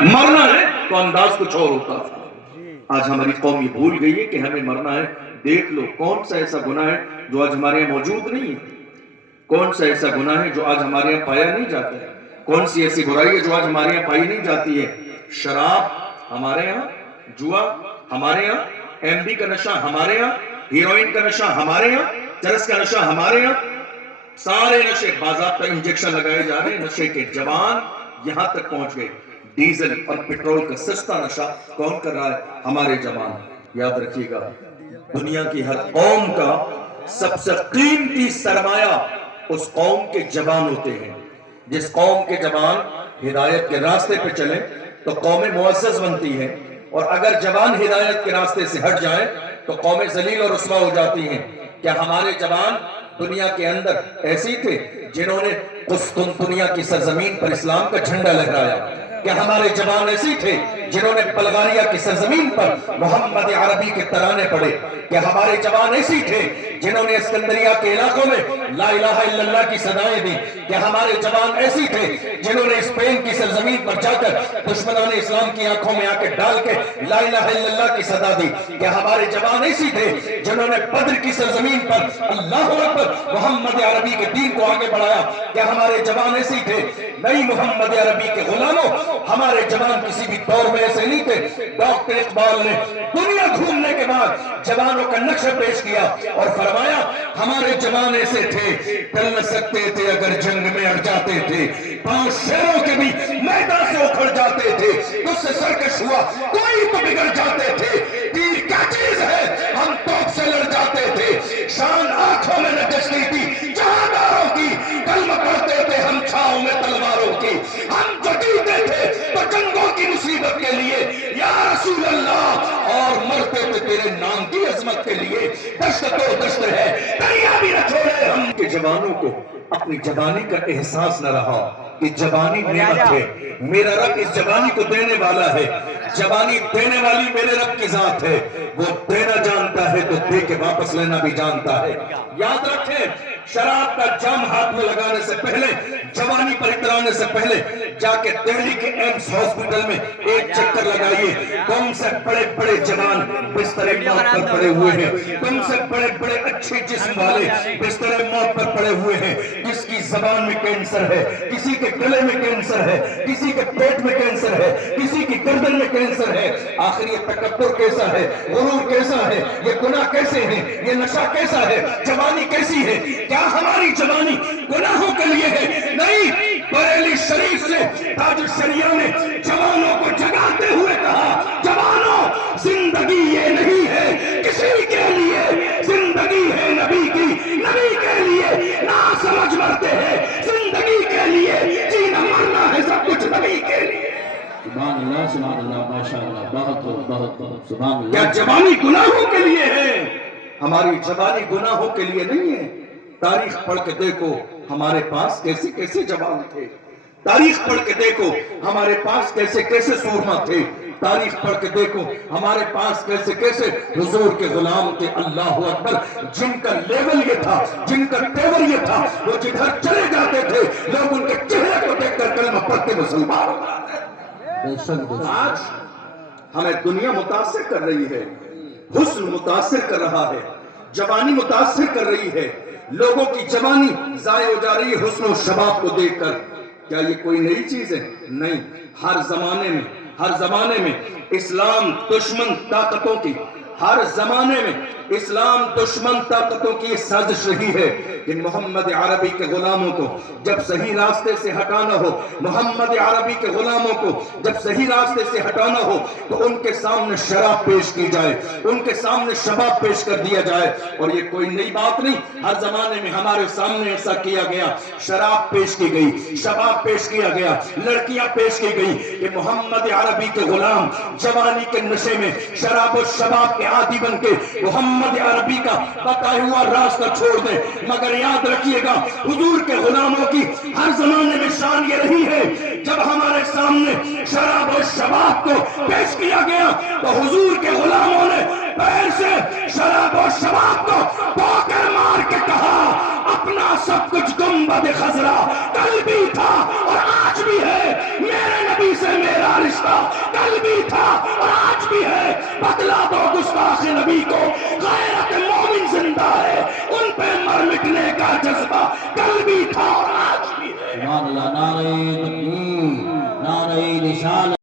مرنا है तो अंदाज कुछ और होता है। आज हमारी कौम ये भूल गई है कि हमें मरना है। देख लो कौन सा ऐसा गुनाह है जो आज हमारे यहाँ मौजूद नहीं है, कौन सा ऐसा गुनाह है जो आज हमारे यहाँ पाया नहीं जाता है, कौन सी ऐसी बुराई है जो आज हमारे यहाँ पाई नहीं जाती है। शराब हमारे यहाँ, जुआ हमारे यहाँ, एमडी का नशा हमारे यहाँ, हीरोइन का नशा हमारे यहाँ, चरस का नशा हमारे यहाँ, सारे नशे बाज़ाब्ता इंजेक्शन लगाए जा रहे हैं। नशे के जवान यहां तक पहुंच गए। डीजल और पेट्रोल का सस्ता नशा कौन कर रहा है? हमारे जवान। याद रखिएगा, दुनिया की हर कौम का सबसे कीमती सरमाया उस कौम के जवान होते हैं। जिस कौम के जवान हिदायत के रास्ते पे चले तो कौमें मुअज़्ज़ज़ बनती हैं, और अगर जवान हिदायत के रास्ते से हट जाए तो कौमें ज़लील और रुस्वा हो जाती हैं। क्या हमारे जवान दुनिया के अंदर ऐसे थे जिन्होंने कुस्तुनतुनिया की सरजमीन पर इस्लाम का झंडा लहराया? क्या हमारे जवान ऐसे थे जिन्होंने बल्गारिया की सरजमीन पर मोहम्मद अरबी के तराने पढ़े? क्या हमारे जवान ऐसे थे जिन्होंने इस्कंदरिया के इलाकों में ला इलाहा इल्लल्लाह की सदाएं दी? क्या हमारे जवान ऐसे थे जिन्होंने स्पेन की सरजमीन पर जाकर दुश्मनाने इस्लाम की आंखों में आके डाल के ला इलाहा इल्लल्लाह की सदा दी? क्या हमारे जवान ऐसे थे जिन्होंने बद्र की सरजमीन पर अल्लाहु अकबर मोहम्मद अरबी के दीन को आगे बढ़ाया? क्या हमारे जवान ऐसे थे? नहीं, मोहम्मद अरबी के गुलामों, हमारे जवान किसी भी दौर में ऐसे नहीं थे। डॉक्टर इकबाल ने दुनिया घूमने के बाद जवानों का नक्शा पेश किया और फरमाया हमारे जवान ऐसे थे, टल न सकते थे अगर जंग में अड़ जाते थे, 5 शेरों के भी मैदान से उखड़ जाते थे, उससे सरकश हुआ कोई तो बिगड़ जाते थे, तीर क्या चीज है हम तोप से लड़ जाते थे, शान आंखों में न जचती थी जहादारों की, कलमा पढ़ते थे हम छाओं में तलवारों की, हम जो जीते थे तो जंगों की मुसीबत के लिए या रसूल अल्लाह, और मरते थे तेरे नाम की अजमत के लिए। दश्त तो दश्त है, दरिया भी न छोड़े हम। के जवानों को अपनी जवानी का एहसास न रहा कि जवानी नेमत है, मेरा रब इस जवानी को देने वाला है, जवानी देने वाली मेरे रब की जात है, वो देना जानता है तो दे के वापस लेना भी जानता है। याद रखें, शराब का जाम हाथ में लगाने से पहले, जवानी पर इतराने से पहले जाके दिल्ली के एम्स हॉस्पिटल में एक चक्कर लगाइए। तुमसे बड़े बड़े जवान बिस्तरे मौत पर पड़े हुए हैं, तुमसे बड़े बड़े अच्छे जिस्म वाले बिस्तरे मौत पर पड़े हुए हैं। किसकी जबान में कैंसर है, किसी के गले में कैंसर है, किसी के पेट में कैंसर है, किसी की गर्दन में कैंसर है। आखिर ये तकब्बुर कैसा है, गुरूर कैसा है, ये गुनाह कैसे है, ये नशा कैसा है, जवानी कैसी है? क्या हमारी जवानी गुनाहों के लिए है? नहीं, बरेली शरीफ से ताज शरिया ने जवानों को जगाते हुए कहा, जवानों जिंदगी ये नहीं है किसी के लिए, जिंदगी है नबी की, नबी के लिए ना समझ मरते हैं, जिंदगी के लिए जीना मरना है सब कुछ नबी के लिए। सुभान अल्लाह, माशाअल्लाह, बहुत सुभान अल्लाह। क्या जवानी गुनाहों के लिए है? हमारी जवानी गुनाहों के लिए नहीं है। तारीख पढ़ के देखो हमारे पास कैसे कैसे जवान थे, तारीख पढ़ के देखो हमारे पास कैसे कैसे सूरमा थे, तारीख पढ़ के देखो हमारे पास कैसे कैसे हुजूर के गुलाम थे। अल्लाह अकबर, जिनका लेवल ये था, जिनका तेवर ये था, वो जिधर चले जाते थे लोग उनके चेहरे को देखकर कलमा पढ़ते मुसलमान हो जाते। आज हमें दुनिया मुतासिर कर रही है, हुस्न मुतासिर कर रहा है, जवानी मुतासिर कर रही है, लोगों की जवानी जाय हो जा रही है हुस्न और शबाब को देखकर। क्या ये कोई नई चीज है? नहीं, हर जमाने में इस्लाम दुश्मन ताकतों की, हर जमाने में इस्लाम दुश्मन ताकतों की साजिश रही है कि मोहम्मद अरबी के गुलामों को जब सही रास्ते से हटाना हो, मोहम्मद अरबी के गुलामों को जब सही रास्ते से हटाना हो तो उनके सामने शराब पेश की जाए, उनके सामने शबाब पेश कर दिया जाए। और ये कोई नई बात नहीं, हर जमाने में हमारे सामने ऐसा किया गया। शराब पेश की गई, शबाब पेश किया गया, लड़कियां पेश की गई कि मोहम्मद अरबी के गुलाम जवानी के नशे में शराब और शबाब के आदि बन के मोहम्मद अरबी का बताया हुआ रास्ता छोड़ दे। मगर याद रखिएगा हुजूर के गुलामों की हर जमाने में शान ये रही है, जब हमारे सामने शराब और शबाब को पेश किया गया तो हुजूर के गुलामों ने पैर से शराब और शबाब को ठोकर मार के कहा अपना सब कुछ गुंबद खजरा कल भी था और आज भी है, मेरे नबी से मेरा रिश्ता कल भी था और आज भी है। बतला दो गुस्ताख नबी को गैरत मोमिन जिंदा है, उन पे मर मिटने का जज्बा कल भी था और आज भी है। सुभान अल्लाह, नारे तकबीर, नारे रिसालत।